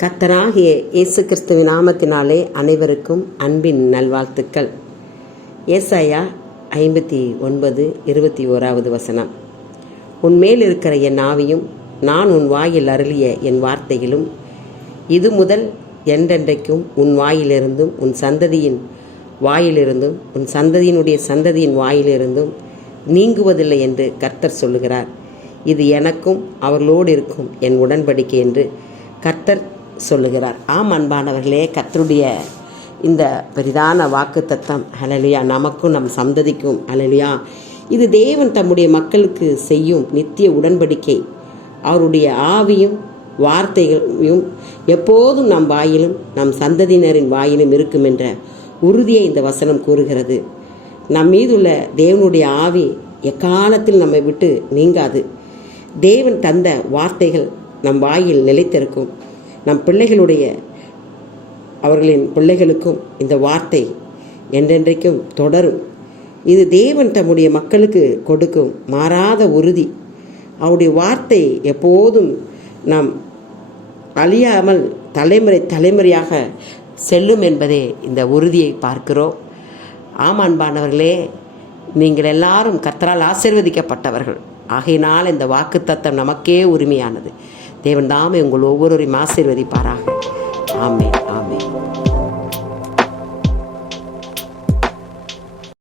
கர்த்தராகிய இயேசு கிறிஸ்துவின் நாமத்தினாலே அனைவருக்கும் அன்பின் நல்வாழ்த்துக்கள். ஏசாயா 59:21 உன்மேல் இருக்கிற என் ஆவியும் நான் உன் வாயில் அருளிய என் வார்த்தைகளும் இது முதல் என்றென்றைக்கும் உன் வாயிலிருந்தும் உன் சந்ததியின் வாயிலிருந்தும் உன் சந்ததியினுடைய சந்ததியின் வாயிலிருந்தும் நீங்குவதில்லை என்று கர்த்தர் சொல்லுகிறார். இது எனக்கும் அவர்களோடு இருக்கும் என் உடன்படிக்கை என்று கர்த்தர் சொல்லுகிறார். ஆம் அன்பானவர்களே, கர்த்தருடைய இந்த பெரிதான வாக்கு தத்தம் ஹல்லேலூயா நமக்கும் நம் சந்ததிக்கும் ஹல்லேலூயா. இது தேவன் தம்முடைய மக்களுக்கு செய்யும் நித்திய உடன்படிக்கை. அவருடைய ஆவியும் வார்த்தைகளையும் எப்போதும் நம் வாயிலும் நம் சந்ததியினரின் வாயிலும் இருக்கும் என்ற உறுதியை இந்த வசனம் கூறுகிறது. நம் மீதுள்ள தேவனுடைய ஆவி எக்காலத்தில் நம்மை விட்டு நீங்காது. தேவன் தந்த வார்த்தைகள் நம் வாயில் நிலைத்திருக்கும். நம் அவர்களின் பிள்ளைகளுக்கும் இந்த வார்த்தை என்றென்றைக்கும் தொடரும். இது தேவன் தம்முடைய மக்களுக்கு கொடுக்கும் மாறாத உறுதி. அவருடைய வார்த்தை எப்போதும் நாம் அழியாமல் தலைமுறையாக செல்லும் என்பதே இந்த உறுதியை பார்க்கிறோம். ஆம் அன்பானவர்களே, நீங்கள் எல்லாரும் கர்த்தரால் ஆசீர்வதிக்கப்பட்டவர்கள். ஆகையினால் இந்த வாக்குத்தத்தம் நமக்கே உரிமையானது. தேவன் தாமே உங்கள் ஒவ்வொருவரையும் ஆசீர்வதிப்பாராக. ஆமென்.